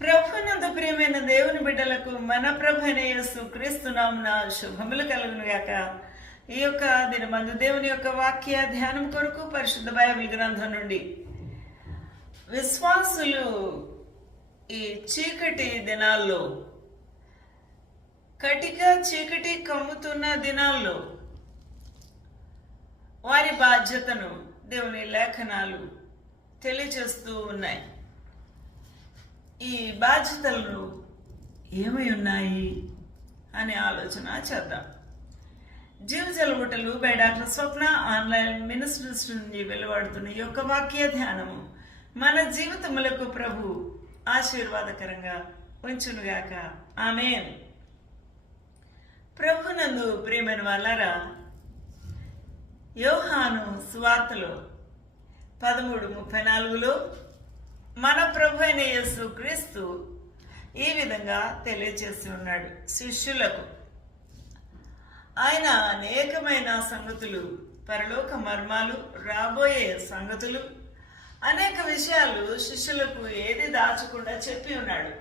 ప్రభునందు ప్రియమైన దేవుని బిడ్డలకు మన ప్రభైన యేసు క్రీస్తునామున శుభములు కలుగును గాక ఈ యొక్క దినమందు దేవుని యొక్క వాక్య ధ్యానం కొరకు పరిశుద్ధ బైబిల్ గ్రంథం నుండి విశ్వాసులు ఈ చీకటి దినాల్లో కటిక చీకటి కమ్ముతున్న దినాల్లో వారి బాధ్యతను దేవుని లేఖనాలు తెలియజేస్తూ ఉన్నాయి. ఈ బాధ్యతలు ఏమై ఉన్నాయి అనే ఆలోచన చేద్దాం. జీవజల బుట్టలు by doctor Swapna online ministers నుండి వెలువడుతున్న ఈ యొక్క వాక్య ధ్యానము మన జీవితములకు ప్రభు ఆశీర్వాదకరంగా ఉంచునుగాక. ఆమెన్. ప్రభునందు ప్రియమైన వాళ్ళరా యోహాను స్వార్తలో పదమూడు ముప్పై నాలుగులో మన ప్రభు అయిన యేసు క్రీస్తు ఈ విధంగా తెలియచేసి ఉన్నాడు శిష్యులకు. ఆయన అనేకమైన సంగతులు పరలోక మర్మాలు రాబోయే సంగతులు అనేక విషయాలు శిష్యులకు ఏది దాచకుండా చెప్పి ఉన్నాడు.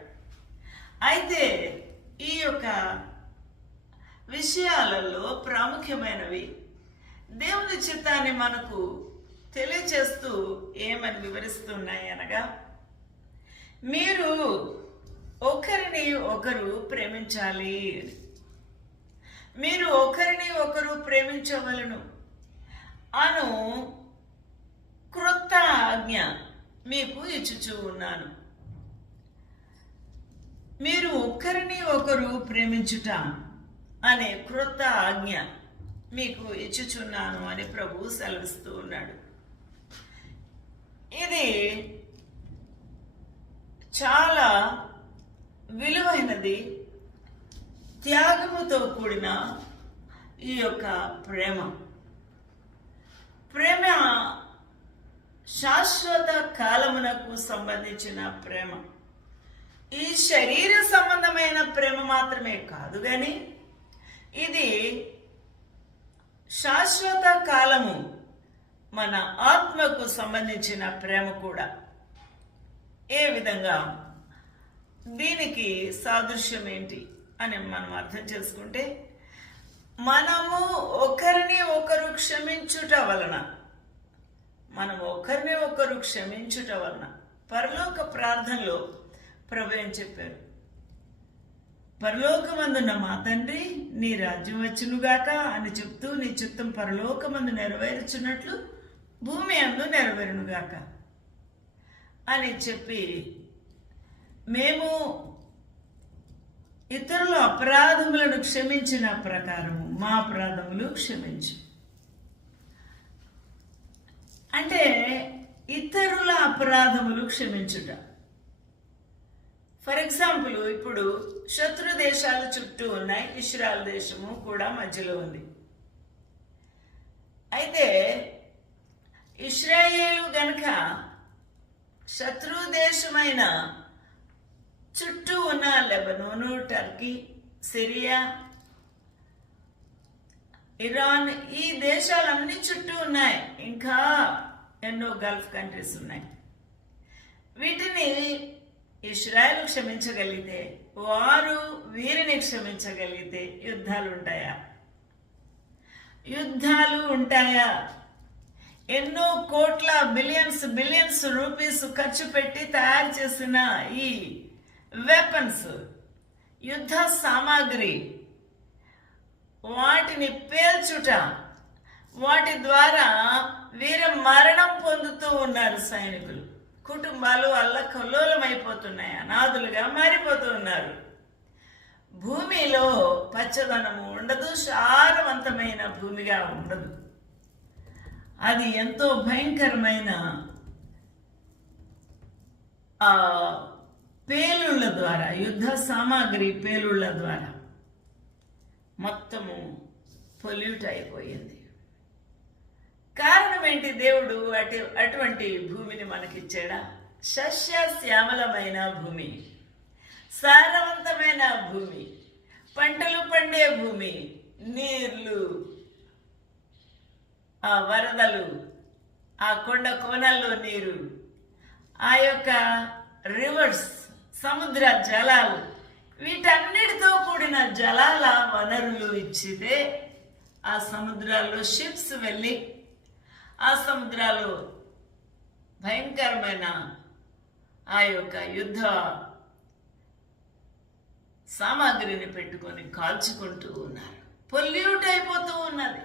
అయితే ఈ యొక్క విషయాలలో ప్రాముఖ్యమైనవి దేవుని చిత్తాన్ని మనకు తెలియచేస్తూ ఏమని వివరిస్తున్నాయి అనగా మీరు ఒకరిని ఒకరు ప్రేమించాలి. మీరు ఒకరిని ఒకరు ప్రేమించవలను. అను క్రొత్త ఆజ్ఞ మీకు ఇచ్చుచూ ఉన్నాను. మీరు ఒకరిని ఒకరు ప్రేమించుట అనే క్రొత్త ఆజ్ఞ మీకు ఇచ్చుచున్నాను అని ప్రభు సెలవిస్తూ ఉన్నాడు. ఇది చాలా విలువైనది త్యాగముతో కూడిన ఈ యొక్క ప్రేమ. ప్రేమ శాశ్వత కాలమునకు సంబంధించిన ప్రేమ. ఈ శరీర సంబంధమైన ప్రేమ మాత్రమే కాదు కానీ ఇది శాశ్వత కాలము మన ఆత్మకు సంబంధించిన ప్రేమ కూడా. ఏ విధంగా? దీనికి సాదృశ్యం ఏంటి అని మనం అర్థం చేసుకుంటే మనము ఒకరిని ఒకరు క్షమించుట వలన మనం ఒకరిని ఒకరు క్షమించుట వలన పరలోక ప్రార్థనలో ప్రభు ఏం చెప్పారు. పరలోకమందున్న మా తండ్రి నీ రాజ్యం వచ్చునుగాక అని చెప్తూ నీ చిత్తం పరలోకమందు నెరవేర్చున్నట్లు భూమి అందు నెరవేరునుగాక అని చెప్పి మేము ఇతరుల అపరాధములను క్షమించిన ప్రకారము మా అపరాధములు క్షమించు. అంటే ఇతరుల అపరాధములు క్షమించుట. ఫర్ ఎగ్జాంపుల్ ఇప్పుడు శత్రు దేశాలు చుట్టూ ఉన్నాయి ఇస్రాయల్ దేశము కూడా మధ్యలో ఉంది. అయితే ఇస్రాయేలు గనక శత్రు దేశమైన చుట్టూ ఉన్న లెబనోను టర్కీ సిరియా ఇరాన్ ఈ దేశాలన్నీ చుట్టూ ఉన్నాయి. ఇంకా ఎన్నో గల్ఫ్ కంట్రీస్ ఉన్నాయి. వీటిని ఇస్రాయల్ క్షమించగలిగితే వారు వీరిని క్షమించగలిగితే యుద్ధాలు ఉంటాయా? యుద్ధాలు ఉంటాయా? ఎన్నో కోట్ల బిలియన్స్ బిలియన్స్ రూపీస్ ఖర్చు పెట్టి తయారు చేసిన ఈ వెపన్స్ యుద్ధ సామాగ్రి వాటిని పేల్చుట వాటి ద్వారా వీర మరణం పొందుతూ ఉన్నారు సైనికులు. కుటుంబాలు అల్ల కల్లోలమైపోతున్నాయి అనాథులుగా మారిపోతూ ఉన్నారు. భూమిలో పచ్చదనము ఉండదు సారవంతమైన భూమిగా ఉండదు. అది ఎంతో భయంకరమైన ఆ పేలుళ్ళ ద్వారా యుద్ధ సామాగ్రి పేలుళ్ళ ద్వారా మొత్తము పొల్యూట్ అయిపోయింది. కారణం ఏంటి దేవుడు అటు అటువంటి భూమిని మనకిచ్చాడా? సస్యశ్యామలమైన భూమి సారవంతమైన భూమి పంటలు పండే భూమి నీళ్ళు ఆ వరదలు ఆ కొండ కోనల్లో నీరు ఆ యొక్క రివర్స్ సముద్ర జలాలు వీటన్నిటితో కూడిన జలాల వనరులు ఇచ్చితే ఆ సముద్రాల్లో షిప్స్ వెళ్ళి ఆ సముద్రాలు భయంకరమైన ఆ యొక్క యుద్ధ సామాగ్రిని పెట్టుకొని కాల్చుకుంటూ ఉన్నారు. పొల్యూట్ అయిపోతూ ఉన్నది.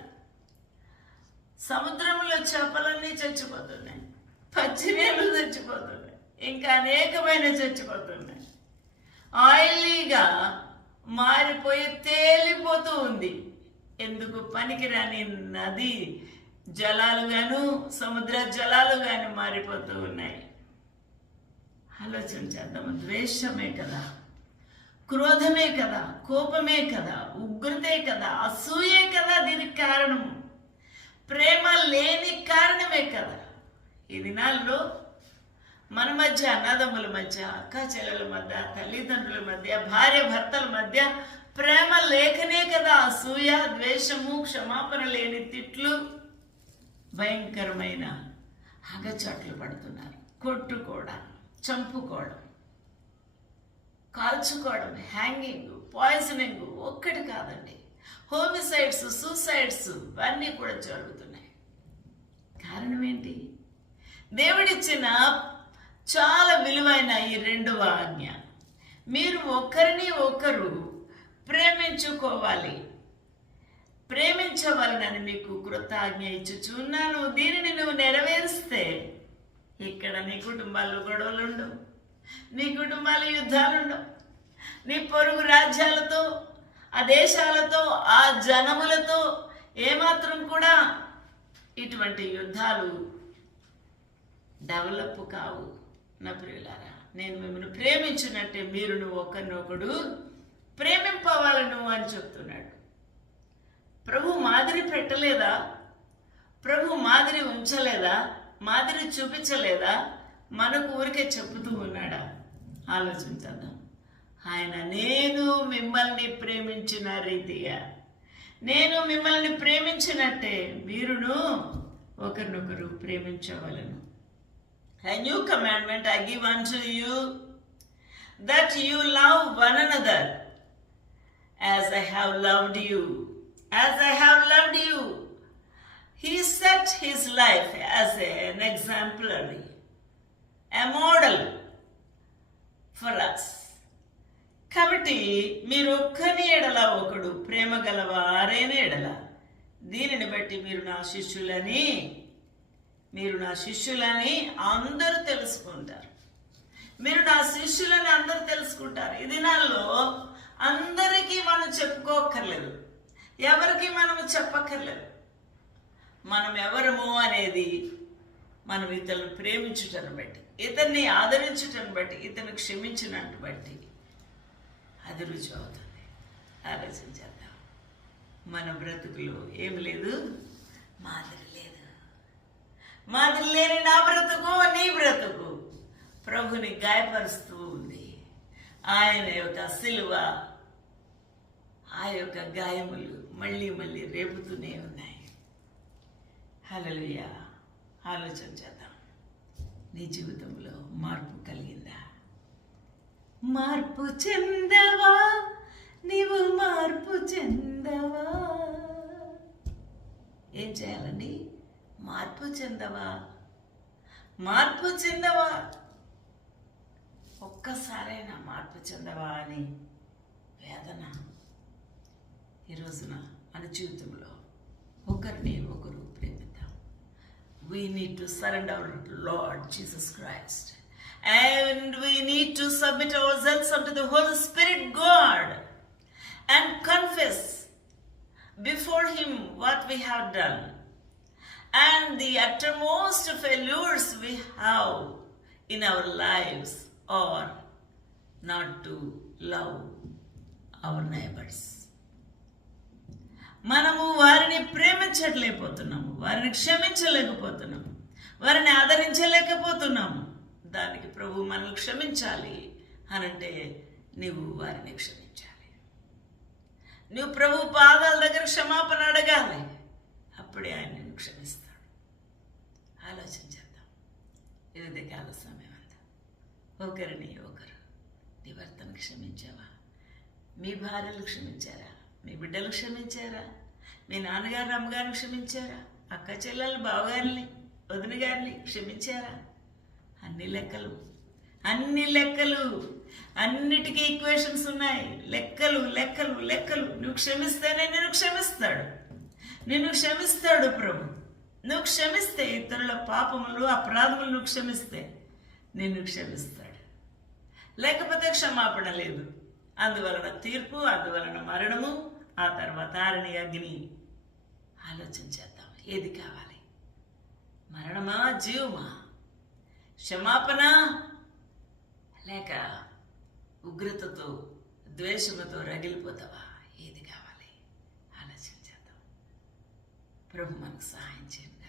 సముద్రంలో చేపలన్నీ చచ్చిపోతున్నాయి. పచ్చినీళ్ళు చచ్చిపోతున్నాయి. ఇంకా అనేకమైన చచ్చిపోతున్నాయి. ఆయిలీగా మారిపోయి తేలిపోతూ ఉంది. ఎందుకు పనికిరాని నది జలాలుగాను సముద్ర జలాలుగాను మారిపోతూ ఉన్నాయి. ఆలోచన చేద్దాము ద్వేషమే కదా. క్రోధమే కదా. కోపమే కదా. ఉగ్రతే కదా. అసూయే కదా దీనికి కారణం ప్రేమ లేని కారణమే కదా. ఈ దినాల్లో మన మధ్య అన్నదమ్ముల మధ్య అక్క చెల్లెల మధ్య తల్లిదండ్రుల మధ్య భార్య భర్తల మధ్య ప్రేమ లేకనే కదా. అసూయ ద్వేషము క్షమాపణ లేని తిట్లు భయంకరమైన అగచాట్లు పడుతున్నారు. కొట్టుకోవడం చంపుకోవడం కాల్చుకోవడం హ్యాంగింగ్ పాయిజనింగ్ ఒక్కటి కాదండి. హోమిసైడ్స్ సూసైడ్స్ అన్నీ కూడా జరుగుతున్నాయి. కారణం ఏంటి? దేవుడిచ్చిన చాలా విలువైన ఈ రెండవ ఆజ్ఞ మీరు ఒకరిని ఒకరు ప్రేమించుకోవాలి. ప్రేమించవలనని మీకు ఇచ్చి ఇచ్చుచున్నాను. దీనిని నువ్వు నెరవేరిస్తే ఇక్కడ నీ కుటుంబాల్లో గొడవలుండవు. నీ కుటుంబాల యుద్ధాలుండవు. నీ పొరుగు రాజ్యాలతో ఆ దేశాలతో ఆ జనములతో ఏమాత్రం కూడా ఇటువంటి యుద్ధాలు డెవలప్ కావు. నా ప్రియులారా నేను మిమ్మల్ని ప్రేమించినట్టే మీరు నువ్వు ఒకరినొకడు ప్రేమింపవాలను అని చెప్తున్నాడు. ప్రభు మాదిరి పెట్టలేదా? ప్రభు మాదిరి ఉంచలేదా? మాదిరి చూపించలేదా? మనకు ఊరికే చెబుతూ ఉన్నాడా? ఆలోచించద్దాం. ఆయన నేను మిమ్మల్ని ప్రేమించిన రీతిగా. నేను మిమ్మల్ని ప్రేమించినట్టే మీరును ఒకరినొకరు ప్రేమించవలను. A new commandment I give unto you that you love one another as I have loved you as I have loved you he set his life as an example అది ఎ మోడల్ ఫర్ అస్ కాబట్టి మీరు ఒక్కని ఎడల ఒకడు ప్రేమ గలవారైన ఎడల. దీనిని బట్టి మీరు నా శిష్యులని మీరు నా శిష్యులని అందరూ తెలుసుకుంటారు. మీరు నా శిష్యులని అందరూ తెలుసుకుంటారు. ఈ దినాల్లో అందరికీ మనం చెప్పుకోక్కర్లేదు. ఎవరికి మనం చెప్పక్కర్లేదు. మనం ఎవరము అనేది మనం ఇతరులను ప్రేమించుటను బట్టి ఇతన్ని ఆదరించుటను బట్టి ఇతను క్షమించినట్టు బట్టి అది రుచి అవుతుంది. ఆలోచించేద్దాం. మన బ్రతుకులో ఏం లేదు? మాదిరి లేదు. మాదిరి లేని నా బ్రతుకు నీ బ్రతుకు. ప్రభుని గాయపరుస్తూ ఉంది. ఆయన యొక్క సిలువ ఆ యొక్క గాయములు మళ్ళీ మళ్ళీ రేపుతూనే ఉన్నాయి. హలలుయ ఆలోచన చేద్దాం. నీ జీవితంలో మార్పు కలిగిందా? మార్పు చెందవా? నీవు మార్పు చెందవా? ఏం చేయాలండి? మార్పు చెందవా? మార్పు చెందవా? ఒక్కసారైనా మార్పు చెందవా అని వేదన ఈ రోజున మన జీవితంలో ఒకరిని ఒకరు ప్రేమిద్దాం. We need to surrender Lord Jesus Christ And we need to submit ourselves unto the Holy Spirit God and confess before Him what we have done and the uttermost failures we have in our lives are not to love our neighbors. మనము వారిని ప్రేమించట్లేకపోతున్నాము వారిని క్షమించలేకపోతున్నాము వారిని ఆదరించలేకపోతున్నాము దానికి ప్రభు మనల్ని క్షమించాలి అనంటే నీవు వారిని క్షమించాలి. నువ్వు ప్రభు పాదాల దగ్గర క్షమాపణ అడగాలి. అప్పుడే ఆయన నిన్ను క్షమిస్తాడు. ఆలోచించేద్దాం ఇది కాల సమయం అంతా. ఒకరిని ఒకరు. నీ భర్తను క్షమించావా? మీ భార్యలు క్షమించారా? మీ బిడ్డలు క్షమించారా? మీ నాన్నగారు అమ్మగారిని క్షమించారా? అక్క చెల్లెలు బావగారిని వదిన గారిని క్షమించారా? అన్ని లెక్కలు. అన్ని లెక్కలు. అన్నిటికీ ఈక్వేషన్స్ ఉన్నాయి. లెక్కలు లెక్కలు లెక్కలు. నువ్వు క్షమిస్తేనే నేను క్షమిస్తాడు. నిన్ను క్షమిస్తాడు ప్రభు. నువ్వు క్షమిస్తే ఇతరుల పాపములు అపరాధములు నువ్వు క్షమిస్తే నిన్ను క్షమిస్తాడు. లేకపోతే క్షమాపణ లేదు. అందువలన తీర్పు అందువలన మరణము ఆ తర్వాత ఆరణి అగ్ని. ఆలోచన చేద్దాం. ఏది కావాలి? మరణమా జీవమా? క్షమాపణ లేక ఉగ్రతతో ద్వేషముతో రగిలిపోతావా? ఏది కావాలి? ఆలోచించేద్దాం ప్రభు మనకు సహాయం చేయండి.